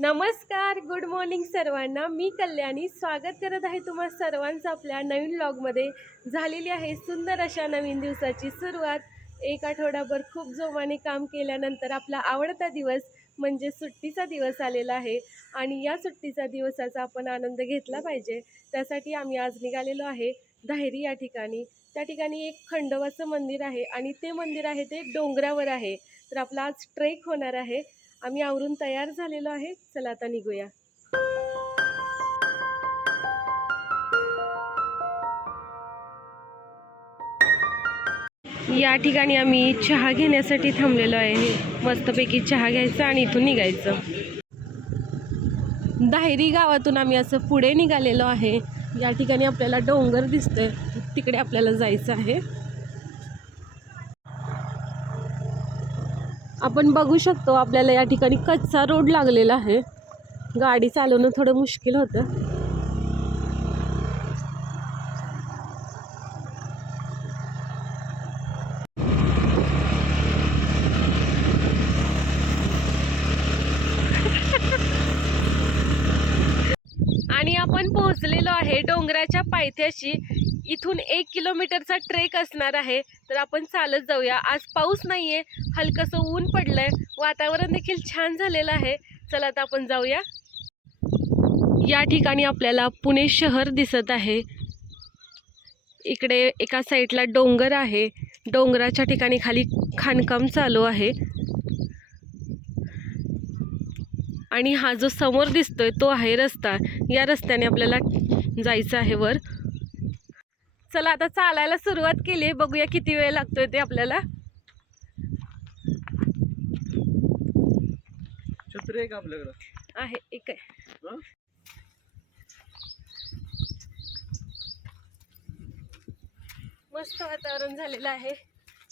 नमस्कार good morning सर्वांना. मी कल्याणी. स्वागत करत आहे तुम्हा सर्वांचं आपल्या नवीन ब्लॉगमध्ये झालेली आहे सुंदर अशा नवीन दिवसाची सुरुवात. एक आठवडाभर खूप जोमाने काम केल्यानंतर आपला आवडता दिवस म्हणजे सुट्टीचा दिवस आलेला आहे. आणि या सुट्टीचा दिवसाचा आपण आनंद घेतला पाहिजे. त्यासाठी आम्ही आज निघालेलो आहे धायरी या ठिकाणी. त्या ठिकाणी एक खंडोबाचं मंदिर आहे आणि ते मंदिर आहे ते डोंगरावर आहे. तर आपला आज ट्रेक होणार आहे. आम्ही आवरून तयार झालेलो आहे. चला आता निघूया. या ठिकाणी आम्ही चहा घेण्यासाठी थांबलेलो आहे. मस्तपैकी चहा घ्यायचा आणि इथून निघायचं. दाहेरी गावातून आम्ही असं पुढे निघालेलो आहे. या ठिकाणी आपल्याला डोंगर दिसतोय. तिकडे आपल्याला जायचं आहे. आपण बघू शकतो आपल्याला या ठिकाणी कच्चा रोड लागलेला आहे. गाडी चालवणं थोडं मुश्किल होतं. आणि आपण पोहोचलेलो आहे डोंगराच्या पायथ्याशी. इथून एक किलोमीटरचा ट्रेक असणार आहे. तर आपण चालत जाऊया. आज पाऊस नाही आहे हलकंसं ऊन पडलं आहे वातावरण देखील छान झालेलं आहे. चला आता आपण जाऊया. या ठिकाणी आपल्याला पुणे शहर दिसत आहे. इकडे एका साईडला डोंगर आहे. डोंगराच्या ठिकाणी खाली खाणकाम चालू आहे. आणि हा जो समोर दिसतोय तो आहे रस्ता. या रस्त्याने आपल्याला जायचं आहे वर. चला आता चालायला सुरुवात केली बघूया किती वेळ लागतोय ते आपल्याला. छत्री आहे का आपल्याकडं? आहे एक आहे. हं? मस्त वातावरण झालेलं आहे.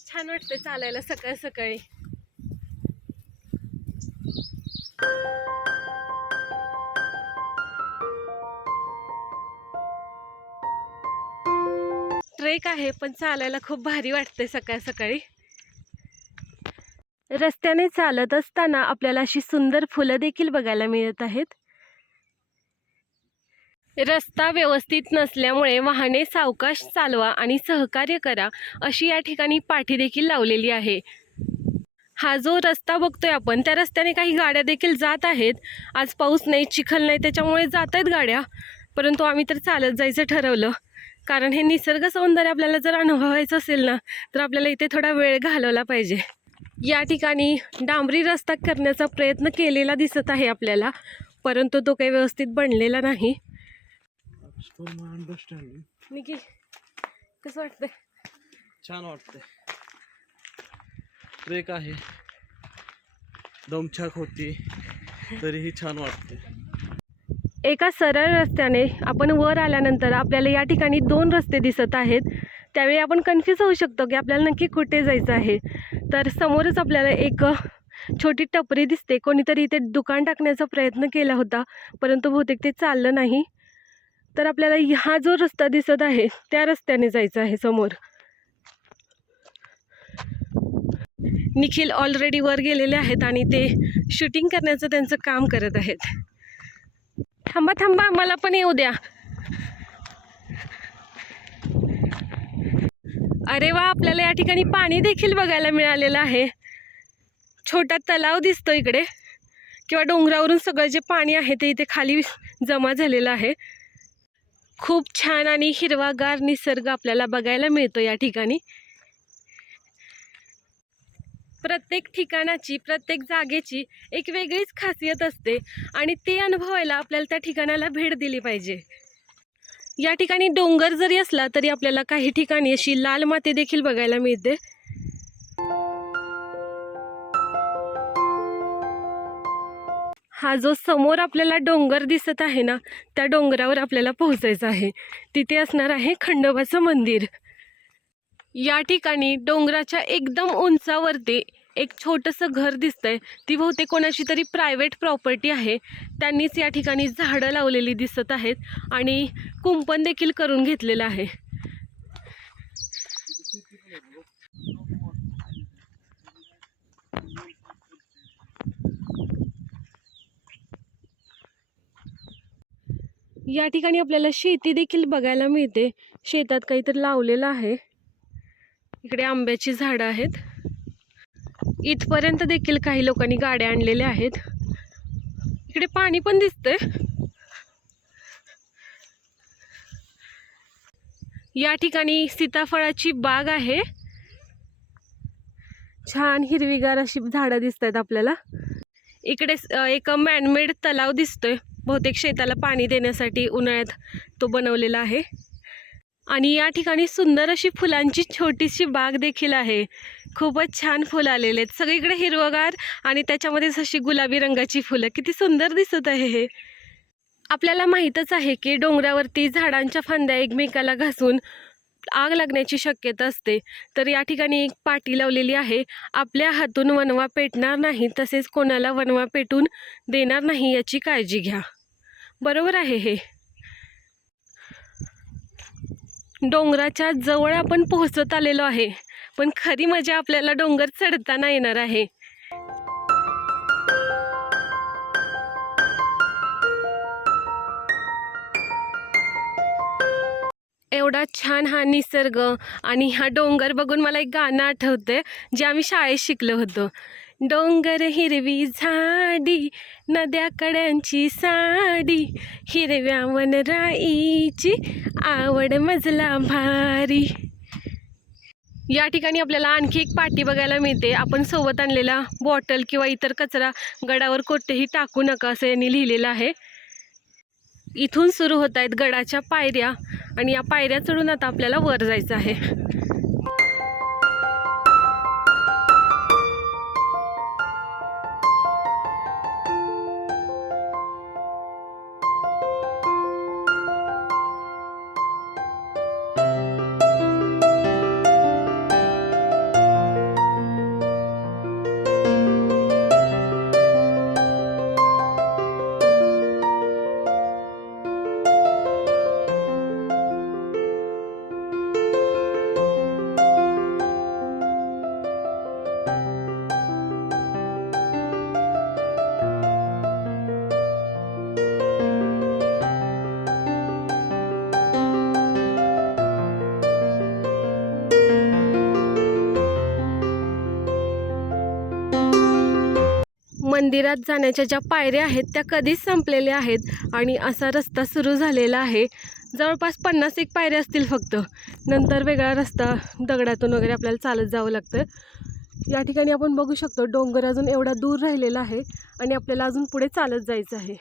छान वाटतंय चालायला सकाळ सकाळी. ट्रेक आहे पण चालायला खूप भारी वाटते सकाळ सकाळी. रस्त्याने चालत असताना आपल्याला अशी सुंदर फुलं देखील बघायला मिळत आहेत. रस्ता व्यवस्थित नसल्यामुळे वाहने सावकाश चालवा आणि सहकार्य करा अशी या ठिकाणी पाठी देखील लावलेली आहे. हा जो रस्ता बघतोय आपण त्या रस्त्याने काही गाड्या देखील जात आहेत. आज पाऊस नाही चिखल नाही त्याच्यामुळे जात आहेत गाड्या. परंतु आम्ही तर चालत जायचं ठरवलं. कारण हे निसर्ग सौंदर्य आपल्याला जर अनुभवायचं असेल ना तर आपल्याला इथे थोडा वेळ घालवला पाहिजे. या ठिकाणी डांबरी रस्ता करण्याचा प्रयत्न केलेला दिसत आहे आपल्याला परंतु तो काही व्यवस्थित बनलेला नाही. अंडरस्टँडिंग कसं वाटतंय? छान वाटतंय. ट्रेक आहे. दमछाक होती तरीही छान वाटते एका सरळ रस्त्याने आपण वर आल्यानंतर आपल्याला या ठिकाणी दोन रस्ते दिसत आहेत. त्यावेळी आपण कन्फ्यूज होऊ शकतो की आपल्याला नक्की कुठे जायचं आहे. तर समोरच आपल्याला एक छोटी टपरी दिसते. कोणीतरी इथे दुकान टाकण्याचा प्रयत्न केला होता परंतु बहुतेक ते चाललं नाही. तर आपल्याला हा जो रस्ता दिसत आहे त्या रस्त्याने जायचं आहे समोर. निखिल ऑलरेडी वर गेलेले आहेत आणि ते शूटिंग करण्याचं त्यांचं काम करत आहेत. थांबा थांबा मला पण येऊ द्या. अरे वा आपल्याला या ठिकाणी पाणी देखील बघायला मिळालेलं आहे. छोटा तलाव दिसतो इकडे. किंवा डोंगरावरून सगळं जे पाणी आहे ते इथे खाली जमा झालेलं आहे. खूप छान आणि हिरवागार निसर्ग आपल्याला बघायला मिळतो या ठिकाणी. प्रत्येक ठिकाणाची प्रत्येक जागेची एक वेगळीच खासियत असते आणि ते अनुभवायला आपल्याला त्या ठिकाणाला भेट दिली पाहिजे. या ठिकाणी डोंगर जरी असला तरी आपल्याला काही ठिकाणी अशी लाल माती देखील बघायला मिळते. हा जो समोर आपल्याला डोंगर दिसत आहे ना त्या डोंगरावर आपल्याला पोहोचायचं आहे. तिथे असणार आहे खंडोबाचं मंदिर. या ठिकाणी डोंगराच्या एकदम उंचावरती एक छोटंसं घर दिसतंय. ती बहुतेक कोणाची तरी प्रायव्हेट प्रॉपर्टी आहे. त्यांनीच या ठिकाणी झाडं लावलेली दिसत आहेत आणि कुंपण देखील करून घेतलेलं आहे. या ठिकाणी आपल्याला शेती देखील बघायला मिळते. शेतात काहीतरी लावलेलं आहे. इकडे आंब्याची झाडं आहेत. इथपर्यंत देखील काही लोकांनी गाड्या आणलेल्या आहेत. इकडे पाणी पण दिसतंय. या ठिकाणी सीताफळाची बाग आहे. छान हिरवीगार अशी झाडं दिसत आहेत आपल्याला. इकडे एक मॅनमेड तलाव दिसतोय. बहुतेक शेताला पाणी देण्यासाठी उन्हाळ्यात तो बनवलेला आहे. आणि या ठिकाणी सुंदर अशी फुलांची छोटीशी बाग देखील आहे. खूपच छान फुलं आलेले आहेत. सगळीकडे हिरवगार आणि त्याच्यामध्येच अशी गुलाबी रंगाची फुलं किती सुंदर दिसत आहे हे. आपल्याला माहीतच आहे की डोंगरावरती झाडांच्या फांद्या एकमेकाला घासून आग लागण्याची शक्यता असते. तर या ठिकाणी एक पाटी लावलेली आहे. आपल्या हातून वनवा पेटणार नाही तसेच कोणाला वनवा पेटून देणार नाही याची काळजी घ्या. बरोबर आहे हे. डोंगराच्या जवळ आपण पोहोचत आलेलो आहे. पण खरी मजा आपल्याला डोंगर चढताना येणार आहे. एवढा छान हा निसर्ग आणि हा डोंगर बघून मला एक गाणं आठवतं जे आम्ही शाळेत शिकलो होतो. डोंगर हिरवी झाडी नद्या कड्यांची साडी हिरव्या वनराईची आवड मजला भारी. या ठिकाणी आपल्याला आणखी एक पाटी बघायला मिळते. आपण सोबत आणलेला बॉटल किंवा इतर कचरा गडावर कोठेही टाकू नका असं यांनी लिहिलेलं आहे. इथून सुरू होत आहेत गडाच्या पायऱ्या आणि या पायऱ्या चढून आता आपल्याला वर जायचं आहे. मंदिरात जाण्याच्या ज्या पायऱ्या आहेत त्या कधीच संपलेल्या आहेत आणि असा रस्ता सुरू झालेला आहे. जवळपास पन्नास एक पायऱ्या असतील फक्त. नंतर वेगळा रस्ता दगडातून वगैरे आपल्याला चालत जावं लागतं. या ठिकाणी आपण बघू शकतो डोंगर अजून एवढा दूर राहिलेला आहे आणि आपल्याला अजून पुढे चालत जायचं आहे.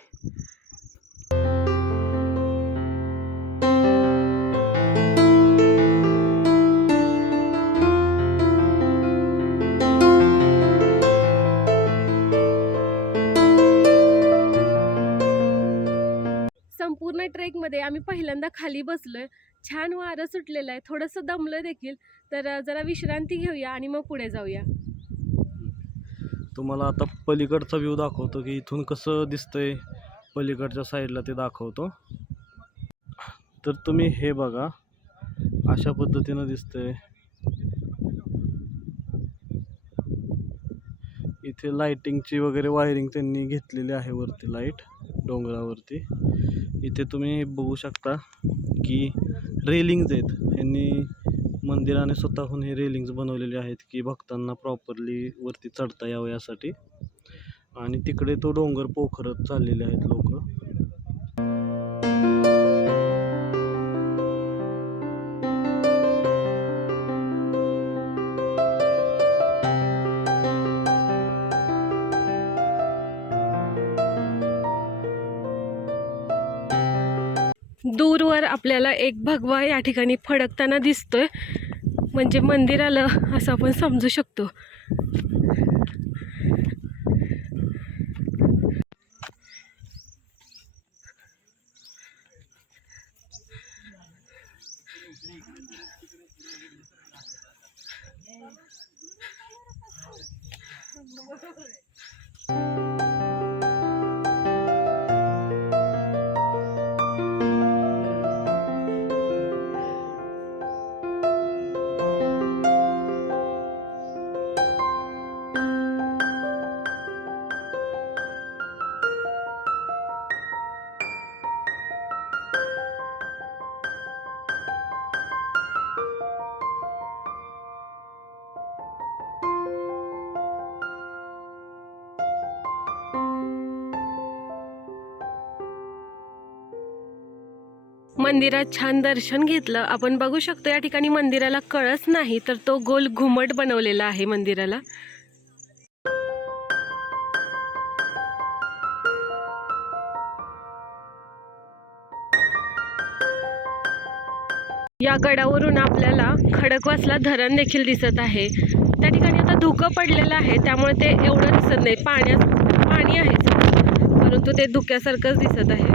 आम्ही पहिल्यांदा खाली बसलोय. छान वारं सुटलेलं आहे. थोडंसं दमलं देखील. तर जरा विश्रांती घेऊया आणि मग पुढे जाऊया. तुम्हाला आता पलीकडचा व्ह्यू दाखवतो की इथून कसं दिसतंय. पलीकडच्या साईडला ते दाखवतो. तर तुम्ही हे बघा. अशा पद्धतीनं दिसतंय. इथे लाइटिंगची वगैरे वायरिंग त्यांनी घेतलेली आहे वरती लाइट डोंगरावरती. इथे तुम्ही बघू शकता की रेलिंग्ज आहेत. यांनी मंदिराने स्वतःहून हे रेलिंग्ज बनवलेले आहेत की भक्तांना प्रॉपरली वरती चढता यावं यासाठी. आणि तिकडे तो डोंगर पोखरत चाललेले आहेत लोक. दूरवर आपल्याला एक भगवा या ठिकाणी फडकताना दिसतोय. म्हणजे मंदिर आलं असं आपण समजू शकतो. मंदिरात छान दर्शन घेतलं. आपण बघू शकतो या ठिकाणी मंदिराला कळस नाही तर तो गोल घुमट बनवलेला आहे मंदिराला. या गडावरून आपल्याला खडकवासला धरण देखील दिसत आहे. त्या ठिकाणी आता धुकं पडलेलं आहे त्यामुळे ते एवढं दिसत नाही. पाण्यात पाणी आहे. परंतु ते धुक्यासारखंच दिसत आहे.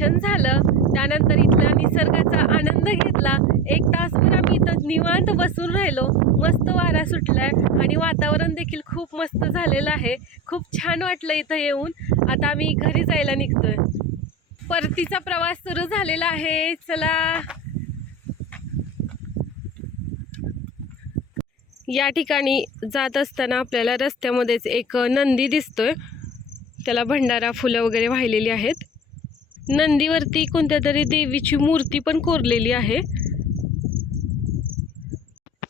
दर्शन झालं. त्यानंतर इथला निसर्गाचा आनंद घेतला. एक तासभर आम्ही इथं निवांत बसून राहिलो. मस्त वारा सुटलाय आणि वातावरण देखील खूप मस्त झालेलं आहे. खूप छान वाटलं इथं येऊन. आता आम्ही घरी जायला निघतोय. परतीचा प्रवास सुरू झालेला आहे. चला. या ठिकाणी जात असताना आपल्याला रस्त्यामध्येच एक नंदी दिसतोय. त्याला भंडारा फुलं वगैरे वाहिलेली आहेत. नंदीवरती कोणत्या तरी देवीची मूर्ती पण कोरलेली आहे.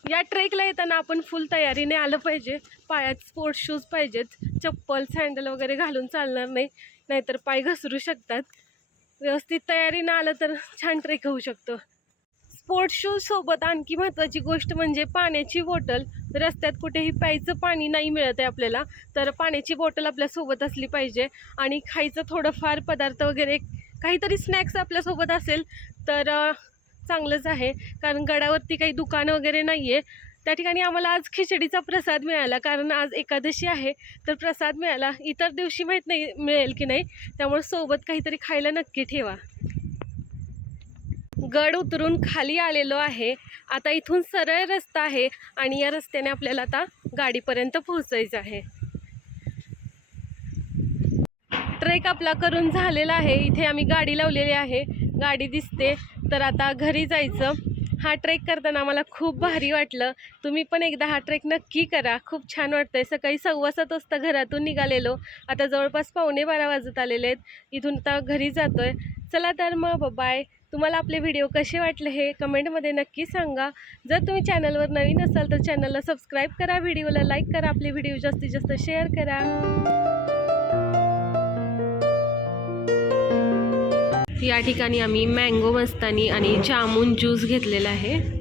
या ट्रेकला येताना आपण फुल तयारीने आलं पाहिजे. पायात स्पोर्ट्स शूज पाहिजेत. चप्पल सँडल वगैरे घालून चालणार नाही नाहीतर पाय घसरू शकतात. व्यवस्थित तयारीनं आलं तर छान ट्रेक होऊ शकतो. स्पोर्ट्स शूज सोबत आणखी महत्त्वाची गोष्ट म्हणजे पाण्याची बॉटल रस्त्यात कुठेही प्यायचं पाणी नाही मिळत आहे आपल्याला तर पाण्याची बॉटल आपल्यासोबत असली पाहिजे. आणि खायचं थोडंफार पदार्थ वगैरे काहीतरी स्नॅक्स आपल्यासोबत असेल तर चांगलंच आहे. कारण गडावरती काही दुकानं वगैरे नाही आहे त्या ठिकाणी आम्हाला आज खिचडीचा प्रसाद मिळाला. कारण आज एकादशी आहे तर प्रसाद मिळाला. इतर दिवशी माहीत नाही मिळेल की नाही. त्यामुळे सोबत काहीतरी खायला नक्की ठेवा. गड उतरून खाली आलेलो आहे. आता इथून सरळ रस्ता आहे आणि या रस्त्याने आपल्याला आता गाडीपर्यंत पोहोचायचं आहे. ट्रेक आपला करून झालेला आहे. इथे आम्ही गाडी लावलेली आहे. गाडी दिसते. तर आता घरी जायचं. हा ट्रेक करताना मला खूप भारी वाटलं. तुम्ही पण एकदा हा ट्रेक नक्की करा. खूप छान वाटतंय. सकाळी सव्वा सात वाजता घरातून निघालेलो. आता जवळपास पावणे बारा वाजत आलेले आहेत. इथून आता घरी जातोय. चला तर मग बाय. तुम्हाला आपले व्हिडिओ कसे वाटले हे कमेंटमध्ये नक्की सांगा. जर तुम्ही चॅनलवर नवीन असाल तर चॅनलला सबस्क्राईब करा. व्हिडिओला लाईक करा. आपले व्हिडिओ जास्तीत जास्त शेअर करा. या ठिकाणी आम्ही मँगो मस्तानी आणि जामून ज्यूस घेतलेला आहे.